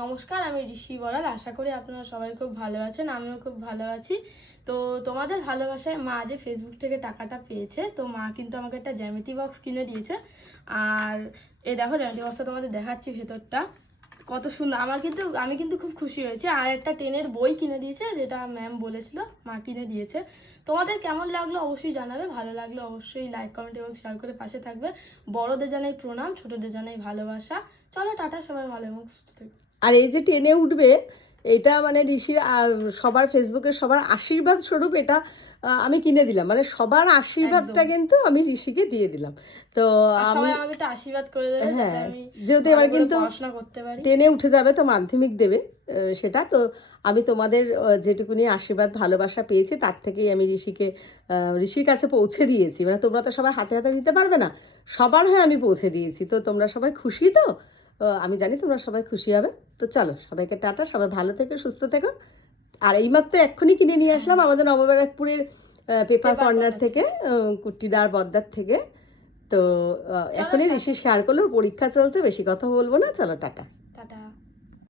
নমস্কার, আমি ঋষি বড়াল। আশা করি আপনারা সবাই খুব ভালো আছেন, আমিও খুব ভালো আছি। তো তোমাদের ভালোবাসায় মা যে ফেসবুক থেকে টাকাটা পেয়েছে, তো মা কিন্তু আমাকে একটা জ্যামিতি বক্স কিনে দিয়েছে। আর এই দেখো জ্যামিতি বক্সটা তোমাদের দেখাচ্ছি, ভেতরটা কত সুন্দর। আমি কিন্তু খুব খুশি হয়েছি। আর একটা টেনের বই কিনে দিয়েছে, যেটা ম্যাম বলেছিল, মা কিনে দিয়েছে। তোমাদের কেমন লাগলো অবশ্যই জানাবে, ভালো লাগলো অবশ্যই লাইক, কমেন্ট এবং শেয়ার করে পাশে থাকবে। বড়দের জানাই প্রণাম, ছোটদের জানাই ভালোবাসা। চলো টাটা, সবাই ভালো এবং সুস্থ থেকো। আর এই যে টেনে উঠবে, এটা মানে ঋষির সবার ফেসবুকের সবার আশীর্বাদ স্বরূপ এটা আমি কিনে দিলাম, মানে সবার আশীর্বাদটা একদম। কিন্তু আমি ঋষিকে দিয়ে দিলাম। তো আর আমি সবাই আমাকে একটা আশীর্বাদ করে দেবে, যাতে হ্যাঁ, আমি যেহেতু ভালো এবার করে কিন্তু পড়াশোনা করতে পারি। টেনে উঠে যাবে তো মাধ্যমিক দেবে, সেটা তো আমি তোমাদের যেটুকুনি আশীর্বাদ ভালোবাসা পেয়েছি তার থেকেই আমি ঋষির কাছে পৌঁছে দিয়েছি। মানে তোমরা তো সবাই হাতে হাতে দিতে পারবে না, সবার হয়ে আমি পৌঁছে দিয়েছি। তো তোমরা সবাই খুশি তো? আমি জানি তোমরা সবাই খুশি হবে। তো চলো, সবাইকে টাটা, সবাই ভালো থেকো, সুস্থ থেকো। আর এইমাত্র এক্ষুনি কিনে নিয়ে আসলাম আমাদের নবব্যারাকপুরের পেপার পেপার কর্নার কর্নার থেকে, থেকে। কুট্টিদার বদ্দার থেকে। তো চলো এখনই টাটা। ঋষি শেয়ার করলো, পরীক্ষা চলছে, বেশি কথা বলবো না, চলো টাটা।